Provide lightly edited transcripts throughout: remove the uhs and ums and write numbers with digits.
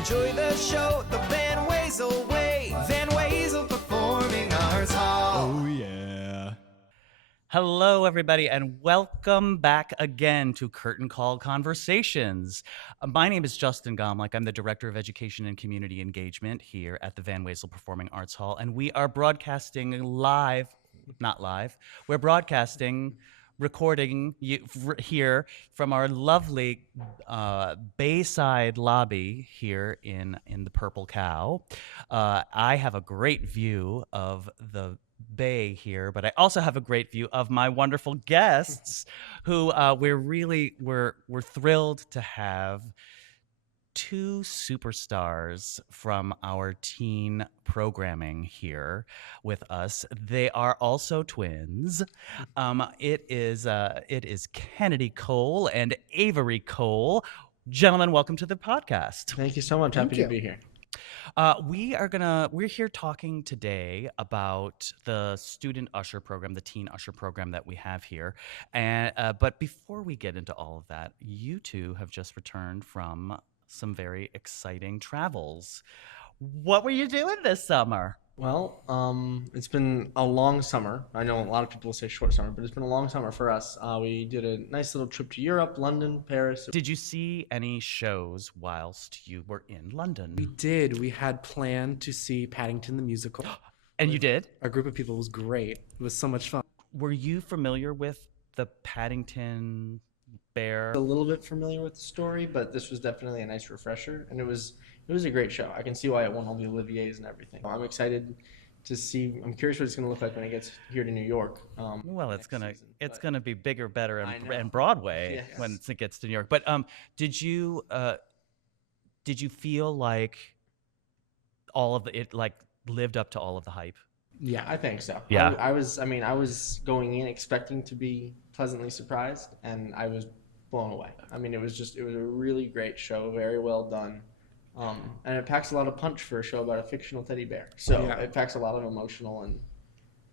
Enjoy the show the Van Wezel way. Van Wezel Performing Arts Hall. Oh, yeah. Hello, everybody, and welcome back again to Curtain Call Conversations. My name is Justin Gomlak. I'm the Director of Education and Community Engagement here at the Van Wezel Performing Arts Hall, and we are broadcasting live, not live, we're broadcasting, recording here from our lovely Bayside lobby here in the Purple Cow. I have a great view of the bay here, but I also have a great view of my wonderful guests who we're thrilled to have two superstars from our teen programming here with us. They are also twins. It is Kennedy Cole and Avery Cole. Gentlemen, welcome to the podcast. Thank you so much. Happy to be here. We're here talking today about the student usher program, the teen usher program that we have here. And but before we get into all of that, you two have just returned from some very exciting travels. What were you doing this summer? Well, it's been a long summer. I know a lot of people say short summer, but it's been a long summer for us. We did a nice little trip to Europe, London, Paris. Did you see any shows whilst you were in London? We did. We had planned to see Paddington the musical. And you did? Our group of people was great. It was so much fun. Were you familiar with the Paddington bear? A little bit familiar with the story, but this was definitely a nice refresher, and it was a great show. I can see why it won all the Olivier's and everything. I'm excited to see. I'm curious what it's going to look like when it gets here to New York. Well, it's gonna be bigger, better, and Broadway when it gets to New York. But did you feel like all of it lived up to all of the hype? Yeah, I think so. Yeah. I was going in expecting to be pleasantly surprised, and I was blown away. I mean, it was a really great show, very well done. And it packs a lot of punch for a show about a fictional teddy bear. So It packs a lot of emotional and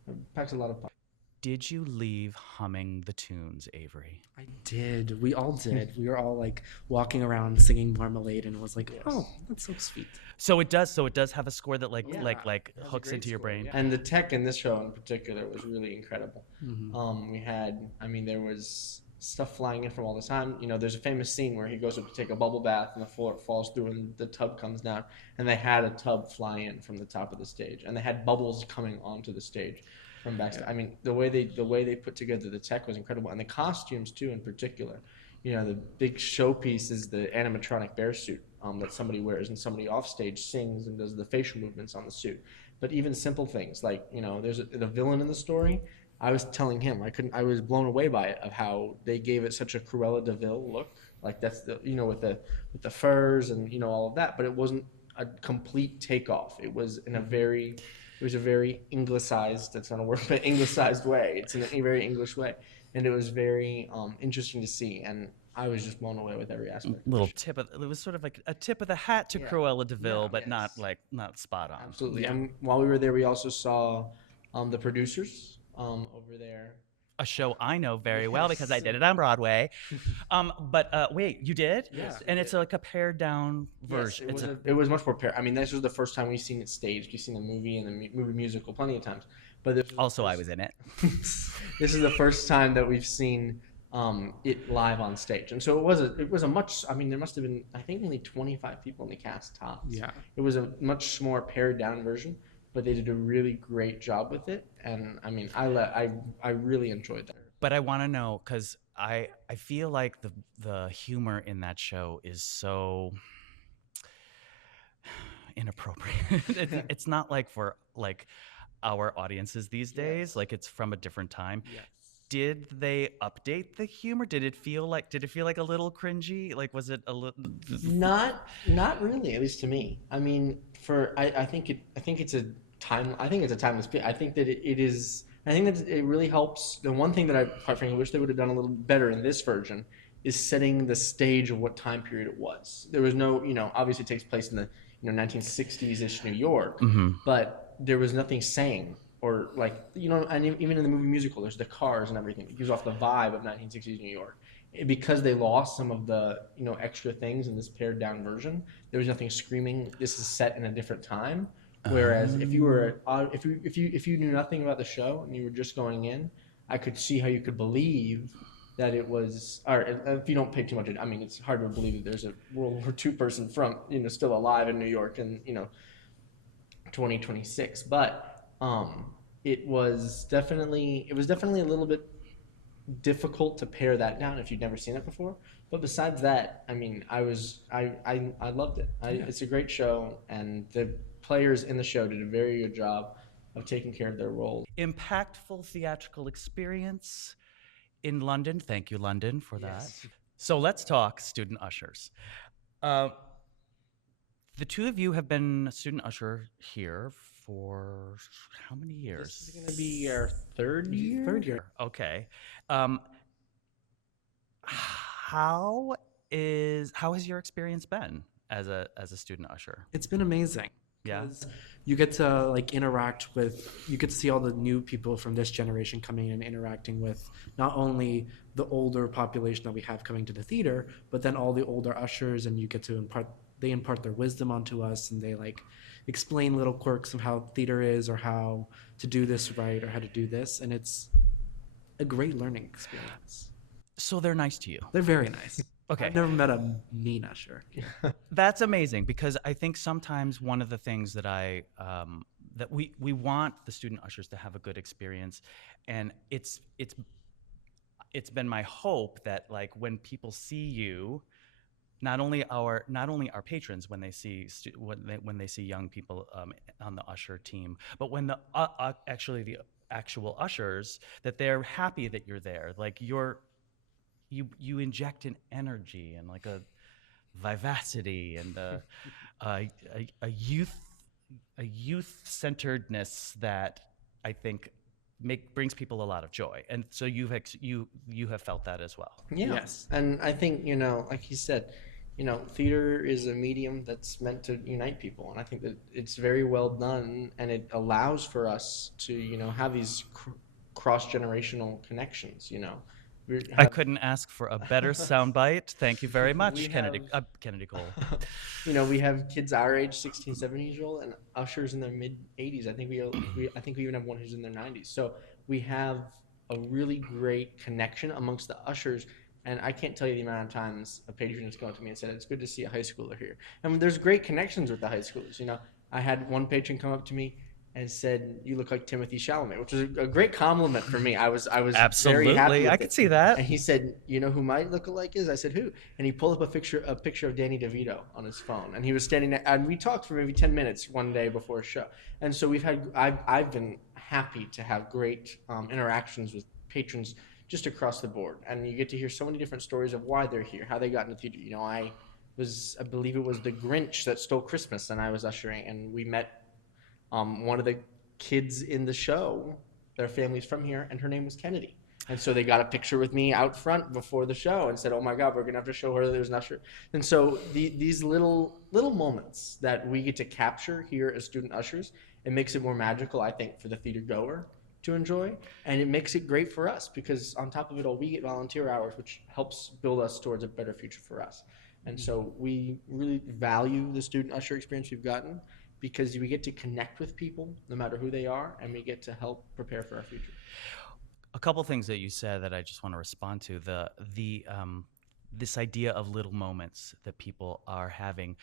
it packs a lot of punch. Did you leave humming the tunes, Avery? I did. We all did. We were all walking around singing Marmalade, and it was like, oh, that's so sweet. So it does have a score that hooks into your Score, brain. yeah. And the tech in this show in particular was really incredible. Mm-hmm. There was stuff flying in from all the time. You know, there's a famous scene where he goes up to take a bubble bath and the floor falls through and the tub comes down, and they had a tub fly in from the top of the stage, and they had bubbles coming onto the stage from backstage. I mean, the way they put together the tech was incredible, and the costumes too in particular. You know, the big showpiece is the animatronic bear suit that somebody wears, and somebody off stage sings and does the facial movements on the suit. But even simple things like, you know, there's the villain in the story. I was telling him I was blown away by it, of how they gave it such a Cruella de Vil look. Like that's the, you know, with the furs and, you know, all of that, but it wasn't a complete takeoff. It was a very Anglicized, that's not a word, but Anglicized way. It's in a very English way. And it was very interesting to see, and I was just blown away with every aspect. It was sort of like a tip of the hat to Cruella de Vil, but not spot on. Absolutely. Yeah. And while we were there, we also saw the producers over there. A show I know very well because I did it on Broadway. But wait, you did? Yes. And it's like a pared down version. Yes, it was much more pared. I mean, this was the first time we've seen it staged. We've seen the movie and the movie musical plenty of times. But also, I was in it. This is the first time that we've seen it live on stage, and so it was a much. I mean, there must have been, I think, only 25 people in the cast tops. Yeah. It was a much more pared down version, but they did a really great job with it, and I mean, I really enjoyed that. But I want to know, because I feel like the humor in that show is so inappropriate. It's not like for our audiences these days. Like, it's from a different time. Yes. Did they update the humor? Did it feel like a little cringy? Like, was it a little? Not really, at least to me. I mean, I think it's a timeless piece. I think that it is. I think that it really helps. The one thing that I quite frankly wish they would have done a little better in this version is setting the stage of what time period it was. There was no, you know, obviously it takes place in the 1960s-ish New York, but there was nothing saying, or and even in the movie musical, there's the cars and everything. It gives off the vibe of 1960s New York. because they lost some of the extra things in this pared down version. There was nothing screaming this is set in a different time. Whereas if you were if you knew nothing about the show and you were just going in, I could see how you could believe that it was. Or if you don't pay too much, I mean, it's hard to believe that there's a World War II person from still alive in New York and 2026. But it was definitely a little bit difficult to pare that down if you'd never seen it before. But besides that, I mean, I loved it. It's a great show, and the players in the show did a very good job of taking care of their roles. Impactful theatrical experience in London. Thank you, London, for Yes. that. So let's talk student ushers. The two of you have been a student usher here for how many years? This is going to be our third year. Third year. Okay. How has your experience been as a student usher? It's been amazing. Yeah. 'Cause you get to you get to see all the new people from this generation coming and interacting with not only the older population that we have coming to the theater, but then all the older ushers, and you get to impart their wisdom onto us, and they explain little quirks of how theater is, or how to do this right, or how to do this, and it's a great learning experience. So they're nice to you. They're very nice. Okay. I've never met a mean usher. That's amazing, because I think sometimes one of the things that that we want the student ushers to have a good experience, and it's been my hope that when people see you, not only our patrons when they see when they see young people on the usher team, but when the actual ushers, that they're happy that you're there. You inject an energy and a vivacity and a youth centeredness that I think brings people a lot of joy, and so you have felt that as well. Yeah. Yes. And I think, like he said, theater is a medium that's meant to unite people. And I think that it's very well done, and it allows for us to, have these cross-generational connections, I couldn't ask for a better soundbite. Thank you very much, We Kennedy Cole. we have kids our age, 16, 17 years old, and ushers in their mid 80s. I think we even have one who's in their 90s. So we have a really great connection amongst the ushers. And I can't tell you the amount of times a patron has come up to me and said, "It's good to see a high schooler here." And there's great connections with the high schoolers. I had one patron come up to me and said, "You look like Timothy Chalamet," which was a great compliment for me. I was Absolutely, very happy with I it. could see that. And he said, "You know who my lookalike is?" I said, "Who?" And he pulled up a picture of Danny DeVito on his phone, and he was standing there. And we talked for maybe 10 minutes one day before a show. And so I've been happy to have great interactions with patrons just across the board, and you get to hear so many different stories of why they're here, how they got into theater. I believe it was the Grinch that stole Christmas, and I was ushering, and we met one of the kids in the show. Their family's from here, and her name was Kennedy. And so they got a picture with me out front before the show and said, "Oh my God, we're gonna have to show her that there's an usher." And so these little moments that we get to capture here as student ushers, it makes it more magical, I think, for the theater goer to enjoy, and it makes it great for us, because on top of it all, we get volunteer hours, which helps build us towards a better future for us. And so we really value the student usher experience we've gotten, because we get to connect with people no matter who they are, and we get to help prepare for our future. A couple things that you said that I just want to respond to. This idea of little moments that people are having.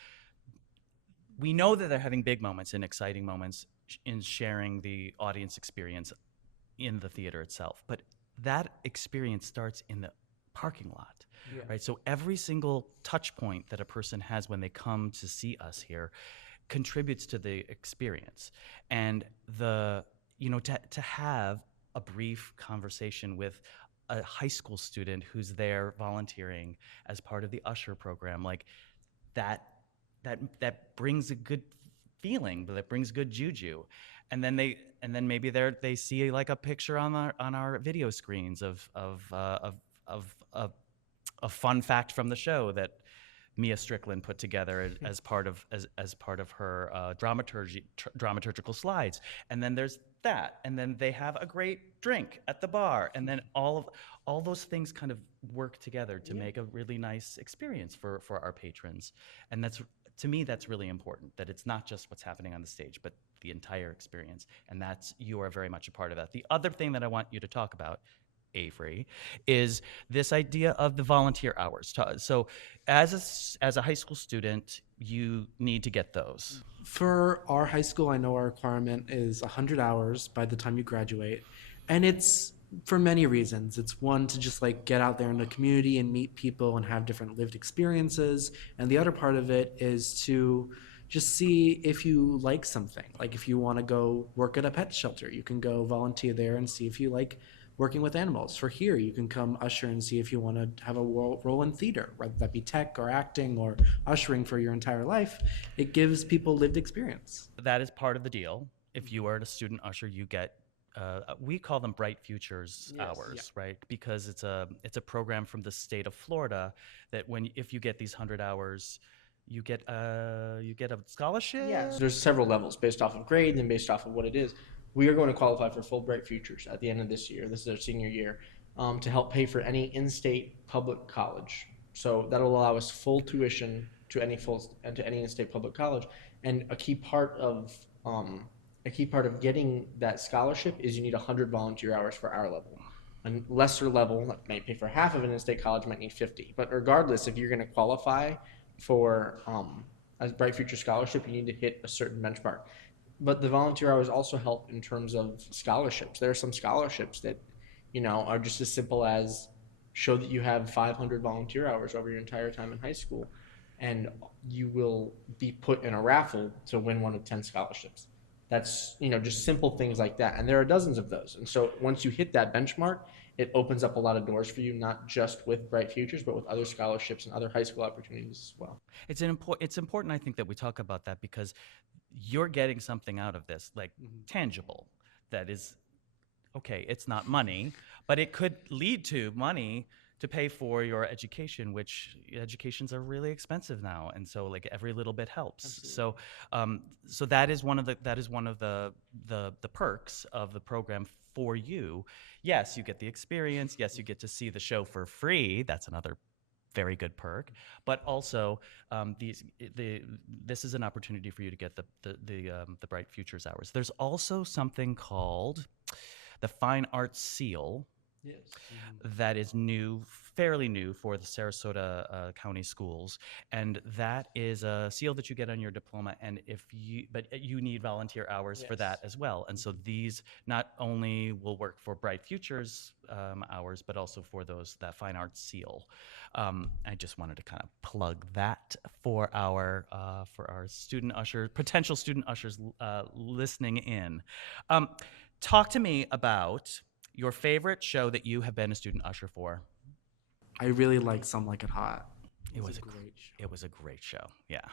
We know that they're having big moments and exciting moments in sharing the audience experience in the theater itself, but that experience starts in the parking lot, right? So every single touch point that a person has when they come to see us here contributes to the experience. And to have a brief conversation with a high school student who's there volunteering as part of the Usher program, that brings a good feeling, that brings good juju. And then maybe they see a picture on our video screens of a fun fact from the show that Mia Strickland put together as part of her dramaturgical slides. And then there's that, and then they have a great drink at the bar, and then all those things kind of work together to make a really nice experience for our patrons. And that's, to me, that's really important, that it's not just what's happening on the stage, but the entire experience. And you are very much a part of that. The other thing that I want you to talk about, Avery, is this idea of the volunteer hours. So as a high school student, you need to get those. For our high school, I know our requirement is 100 hours by the time you graduate. And it's for many reasons. It's one, to just like get out there in the community and meet people and have different lived experiences. And the other part of it is to just see if you like something. Like if you want to go work at a pet shelter, you can go volunteer there and see if you like working with animals. For here, you can come usher and see if you want to have a role in theater, whether that be tech or acting or ushering for your entire life. It gives people lived experience. That is part of the deal. If you are a student usher, you get we call them Bright Futures hours, right? Because it's a program from the state of Florida that if you get these 100 hours, you get a scholarship. Yes. There's several levels based off of grade and based off of what it is. We are going to qualify for full Bright Futures at the end of this year. This is our senior year, to help pay for any in-state public college. So that'll allow us full tuition to any in-state public college. And a key part of getting that scholarship is you need 100 volunteer hours for our level. A lesser level that might pay for half of an in-state college might need 50. But regardless, if you're going to qualify for a Bright Future scholarship, you need to hit a certain benchmark. But the volunteer hours also help in terms of scholarships. There are some scholarships that, are just as simple as show that you have 500 volunteer hours over your entire time in high school, and you will be put in a raffle to win one of 10 scholarships. That's, just simple things like that. And there are dozens of those. And so once you hit that benchmark, it opens up a lot of doors for you, not just with Bright Futures, but with other scholarships and other high school opportunities as well. It's important, I think, that we talk about that, because you're getting something out of this, like tangible, that is, okay, it's not money, but it could lead to money to pay for your education, which educations are really expensive now, and so like every little bit helps. Absolutely. So that is one of the perks of the program for you. Yes, you get the experience. Yes, you get to see the show for free. That's another very good perk. But also, this is an opportunity for you to get the Bright Futures hours. There's also something called the Fine Arts Seal. Yes. That is fairly new for the Sarasota County Schools, and that is a seal that you get on your diploma. And but you need volunteer hours for that as well. And so these not only will work for Bright Futures hours, but also for that Fine Arts Seal. I just wanted to kind of plug that for our potential student ushers listening in. Talk to me about your favorite show that you have been a student usher for. I really like Some Like It Hot. It was a great show. Yeah.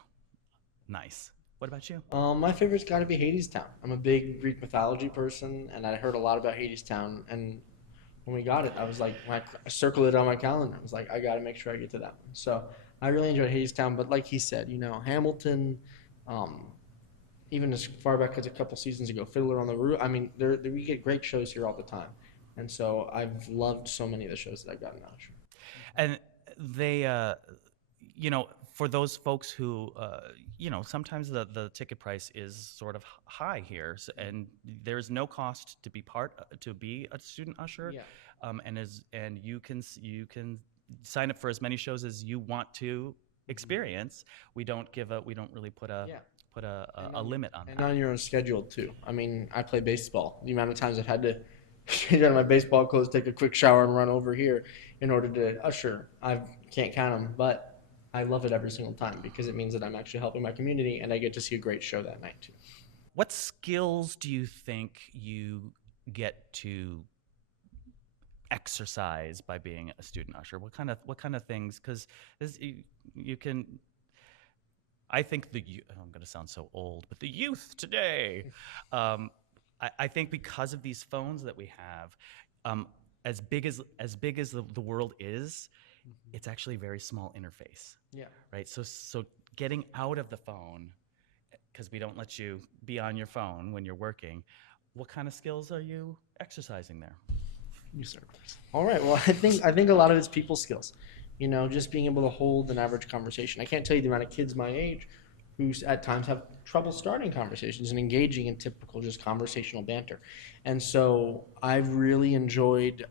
Nice. What about you? My favorite's got to be Hadestown. I'm a big Greek mythology person, and I heard a lot about Hadestown. And when we got it, I was like, when I circled it on my calendar, I was like, I got to make sure I get to that one. So I really enjoyed Hadestown. But like he said, Hamilton, even as far back as a couple seasons ago, Fiddler on the Roof. I mean, we get great shows here all the time. And so I've loved so many of the shows that I've gotten out. And they, for those folks who, sometimes the ticket price is sort of high here, and there's no cost to be a student usher. Yeah. And you can sign up for as many shows as you want to experience. We don't really put a limit on that. And on your own schedule too. I mean, I play baseball. The amount of times I've had to get out of my baseball clothes, take a quick shower, and run over here in order to usher. I can't count them, but I love it every single time because it means that I'm actually helping my community, and I get to see a great show that night too. What skills do you think you get to exercise by being a student usher? What kind of things? Because you can. I think I'm going to sound so old, but the youth today. I think because of these phones that we have, as big as the world is, it's actually a very small interface, Yeah. right? So getting out of the phone, because we don't let you be on your phone when you're working, what kind of skills are you exercising there? You start first. All right. Well, I think a lot of it's people skills. You know, just being able to hold an average conversation. I can't tell you the amount of kids my age who at times have trouble starting conversations and engaging in typical just conversational banter. And so I've really enjoyed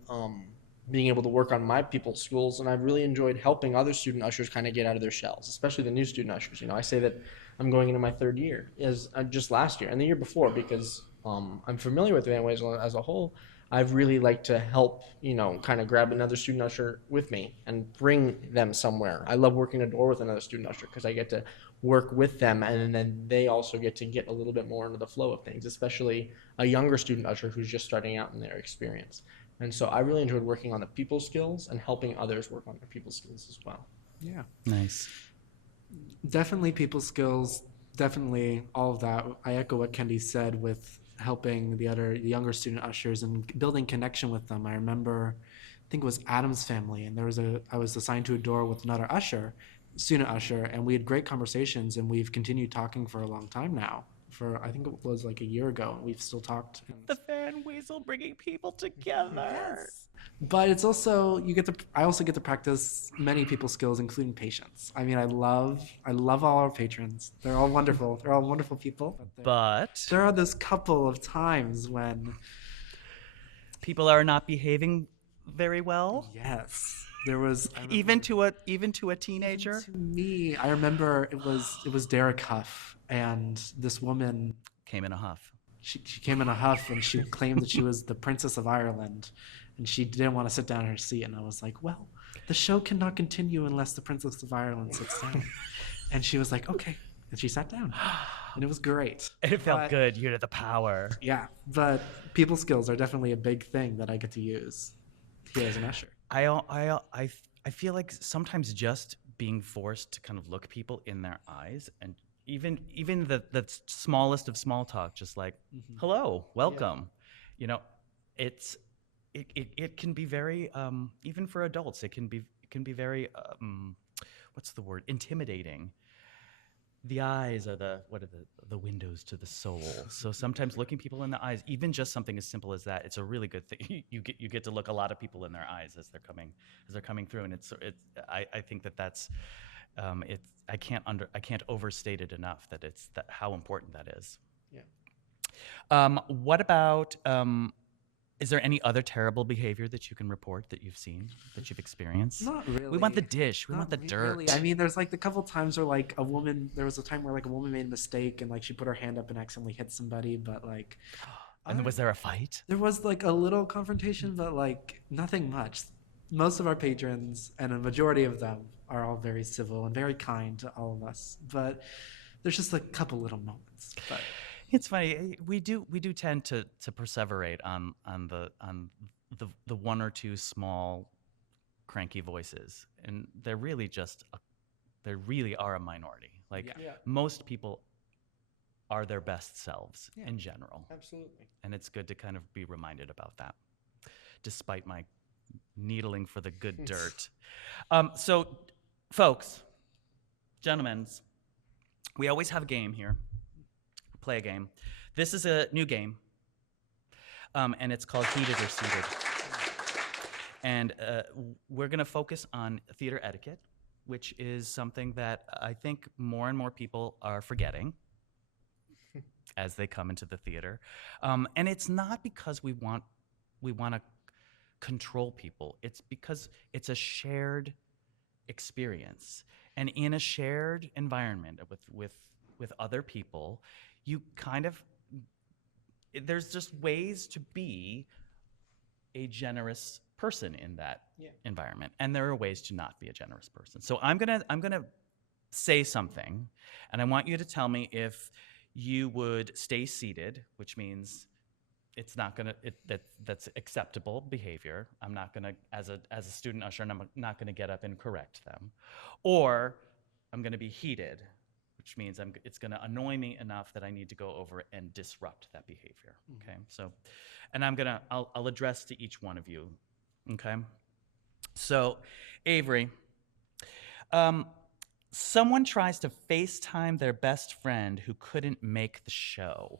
being able to work on my people skills, and I've really enjoyed helping other student ushers kind of get out of their shells, especially the new student ushers. You know, I say that I'm going into my third year, as just last year and the year before, because I'm familiar with Van Wezel as a whole. I've really liked to help, you know, kind of grab another student usher with me and bring them somewhere. I love working a door with another student usher because I get to work with them, and then they also get to get a little bit more into the flow of things, especially a younger student usher who's just starting out in their experience. And so I really enjoyed working on the people skills and helping others work on their people skills as well. Yeah. Nice. Definitely people skills, definitely all of that. I echo what Kendi said with helping the younger student ushers and building connection with them. I remember, I think it was Adam's family, and I was assigned to a door with another student usher, and we had great conversations, and we've continued talking for a long time now. I think it was like a year ago, and we've still talked. The Van Wezel bringing people together. But it's also I also get to practice many people skills, including patience. I mean, I love all our patrons. They're all wonderful. They're all wonderful people. But There are this couple of times when, people are not behaving very well. yes, there was Even to a teenager. to me. I remember it was Derek Huff, and this woman. Came in a huff. She came in a huff, and she claimed that she was the Princess of Ireland, and she didn't want to sit down in her seat. And I was like, well, the show cannot continue unless the Princess of Ireland sits down. And she was like, okay. And she sat down. And it was great. It felt But- good. You had the power. Yeah, but people skills are definitely a big thing that I get to use here as an usher. I feel like sometimes just being forced to kind of look people in their eyes, and even the smallest of small talk, just like hello, welcome, you know, it can be very even for adults it can be very what's the word, intimidating. The eyes are the windows to the soul. So sometimes looking people in the eyes, even just something as simple as that, it's a really good thing. You get to look a lot of people in their eyes as they're coming through, and I think that's I can't overstate it enough that how important that is. Yeah. What about is there any other terrible behavior that you can report that you've seen, that you've experienced? Not really. We want the dish. We want the Not dirt. really. I mean, there's like the couple times where like there was a time where like a woman made a mistake and like she put her hand up and accidentally hit somebody, but like. And was there a fight? There was like a little confrontation, but like nothing much. Most of our patrons, and a majority of them, are all very civil and very kind to all of us. But there's just a couple little moments. But It's funny. We do tend to perseverate on the one or two small cranky voices, and they're really they really are a minority. Like Yeah. most people are their best selves in general, Absolutely. and it's good to kind of be reminded about that, despite my needling for the good dirt. So, folks, gentlemen, we always have a game here. Play a game. This is a new game, and it's called Heated or Seated. And we're going to focus on theater etiquette, which is something that I think more and more people are forgetting as they come into the theater. And it's not because we want to control people. It's because it's a shared experience, and in a shared environment with other people, you kind of, there's just ways to be a generous person in that environment, and there are ways to not be a generous person. So I'm gonna say something, and I want you to tell me if you would stay seated, which means it's not gonna that's acceptable behavior. I'm not gonna, as a student usher, and I'm not gonna get up and correct them, or I'm gonna be heated, which means it's going to annoy me enough that I need to go over and disrupt that behavior. Okay, so, and I'll address to each one of you. Okay, So, Avery, um, someone tries to FaceTime their best friend who couldn't make the show.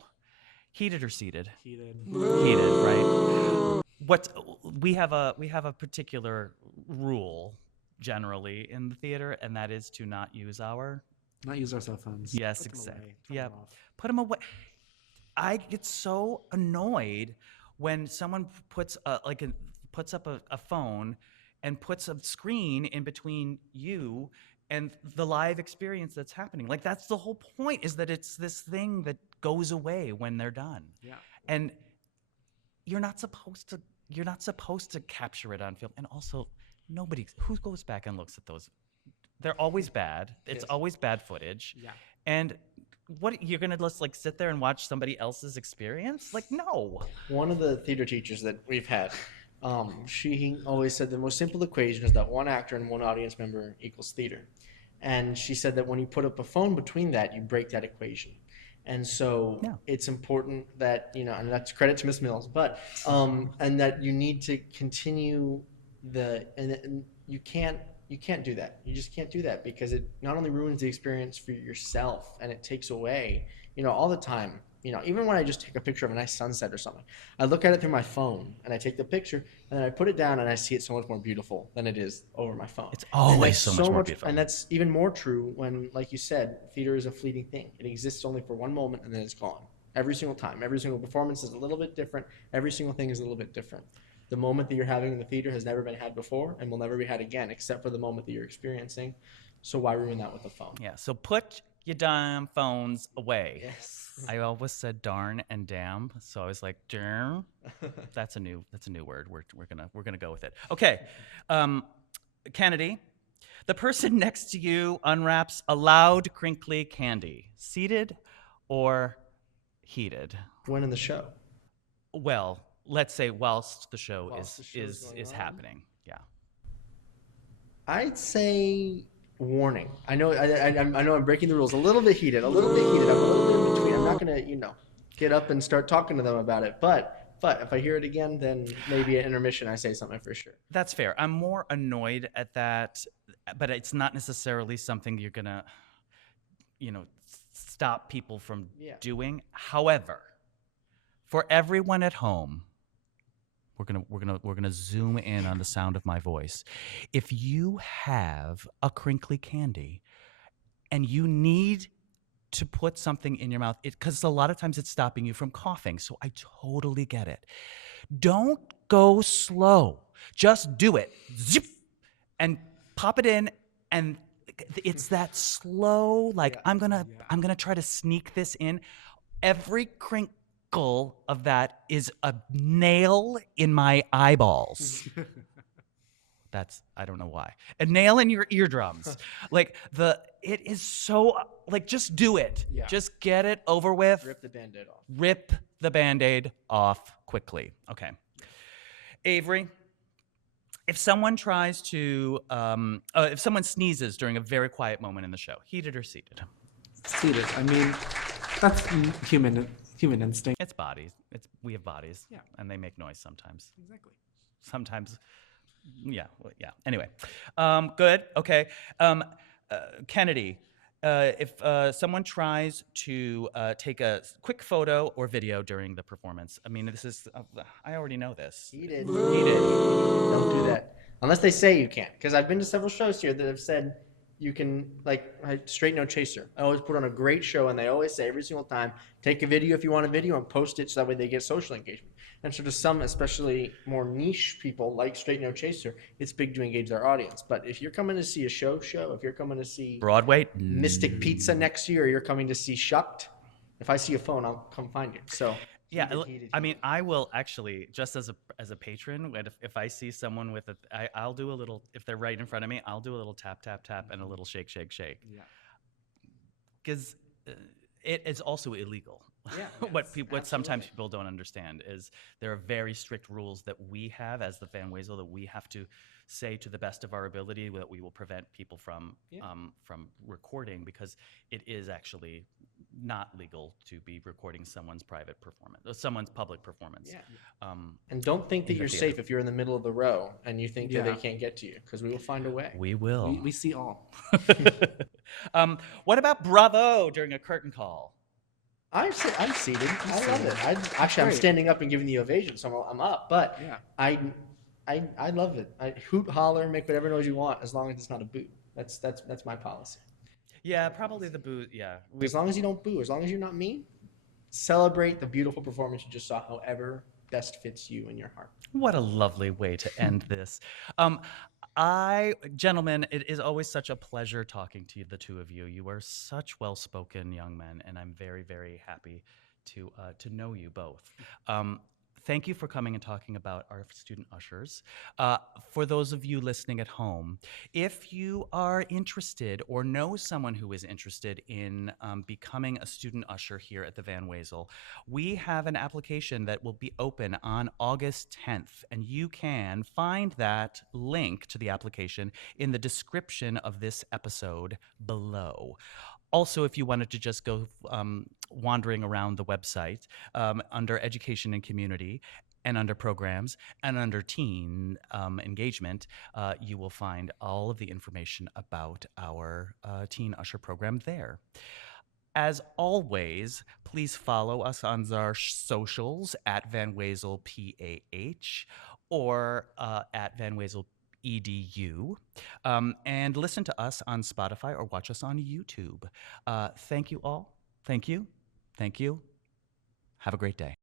Heated or seated? Heated. Heated, right? What we have a particular rule generally in the theater, and that is to not use our. Not use our cell phones. Yes, Put them exactly. away. Turn Yeah, them off. put them away. I get so annoyed when someone puts up a phone and puts a screen in between you and the live experience that's happening. Like that's the whole point, is that it's this thing that goes away when they're done. Yeah. And you're not supposed to capture it on film. And also nobody who goes back and looks at those. They're always bad. It's Yes. always bad footage. Yeah. And what, you're gonna just like sit there and watch somebody else's experience? Like, no. One of the theater teachers that we've had, she always said the most simple equation is that one actor and one audience member equals theater. And she said that when you put up a phone between that, you break that equation. And so Yeah. it's important that, and that's credit to Miss Mills, but, and that you need to continue and you can't do that. You just can't do that because it not only ruins the experience for yourself and it takes away, all the time. Even when I just take a picture of a nice sunset or something, I look at it through my phone and I take the picture and then I put it down and I see it so much more beautiful than it is over my phone. It's And always that's so much more beautiful. And that's even more true when, like you said, theater is a fleeting thing. It exists only for one moment and then it's gone. Every single time. Every single performance is a little bit different. Every single thing is a little bit different. The moment that you're having in the theater has never been had before and will never be had again, except for the moment that you're experiencing. So why ruin that with a phone? Yeah. So put your damn phones away. Yes. I always said darn and damn, so I was like, darn. That's a new word. We're gonna go with it. Okay, Kennedy, the person next to you unwraps a loud, crinkly candy. Seated or heated? When in the show? Well, let's say whilst the show Whilst the show is going is on? happening. Yeah. I'd say warning. I know I'm breaking the rules. A little bit heated. I'm a little bit in between. I'm not gonna, get up and start talking to them about it. But if I hear it again, then maybe at intermission I say something for sure. That's fair. I'm more annoyed at that, but it's not necessarily something you're gonna, stop people from Yeah. doing. However, for everyone at home, we're gonna zoom in on the sound of my voice. If you have a crinkly candy and you need to put something in your mouth, because a lot of times it's stopping you from coughing, so I totally get it. Don't go slow. Just do it. Zip, and pop it in, and it's that slow, like Yeah. I'm gonna try to sneak this in. Every crinkle of that is a nail in my eyeballs. I don't know why. A nail in your eardrums. It is so, just do it. Yeah. Just get it over with. Rip the Band-Aid off. Rip the Band-Aid off quickly. Okay. Avery, if someone if someone sneezes during a very quiet moment in the show, heated or seated? Seated. I mean, that's human instinct. It's bodies. We have bodies. Yeah. And they make noise sometimes. Exactly. Sometimes, yeah. Anyway, good. Okay. Kennedy, if someone tries to take a quick photo or video during the performance, I mean, this is, I already know this. Heated. Heated. Don't do that. Unless they say you can't. Because I've been to several shows here that have said you can, Straight No Chaser. I always put on a great show, and they always say every single time, take a video if you want a video and post it so that way they get social engagement. And so to some, especially more niche people like Straight No Chaser, it's big to engage their audience. But if you're coming to see a show, if you're coming to see Broadway? Mystic Pizza next year, or you're coming to see Shucked, if I see a phone, I'll come find you. So Yeah, heated. I mean, I will actually, just as a patron, if I see someone with I'll do a little, if they're right in front of me, I'll do a little tap, tap, tap, and a little shake, shake, shake. Yeah. Because it is also illegal. Yeah, What sometimes people don't understand is there are very strict rules that we have as the Van Wezel that we have to say to the best of our ability that we will prevent people from recording, because it is actually not legal to be recording someone's private performance, someone's public performance. Yeah. Um, And don't think that in the you're theater. safe if you're in the middle of the row and you think that they Yeah. can't get to you, because we will find a way. We will. We see all. What about Bravo during a curtain call? I'm seated. I love seated. it. I'm Great. standing up and giving the ovation, so I'm up. But Yeah. I love it. I hoot, holler, make whatever noise you want, as long as it's not a boo. That's my policy. Yeah, probably the boo. Yeah, As long as you don't boo, as long as you're not mean, celebrate the beautiful performance you just saw, however best fits you in your heart. What a lovely way to end this. Gentlemen, it is always such a pleasure talking to you, the two of you. You are such well-spoken young men, and I'm very, very happy to know you both. Thank you for coming and talking about our student ushers. For those of you listening at home, if you are interested or know someone who is interested in becoming a student usher here at the Van Wezel, we have an application that will be open on August 10th, and you can find that link to the application in the description of this episode below. Also, if you wanted to just go wandering around the website under education and community and under programs and under teen engagement, you will find all of the information about our teen usher program there. As always, please follow us on our socials at Van Wezel PAH or at Van Wezel EDU, and listen to us on Spotify or watch us on YouTube. Thank you all. Thank you. Thank you. Have a great day.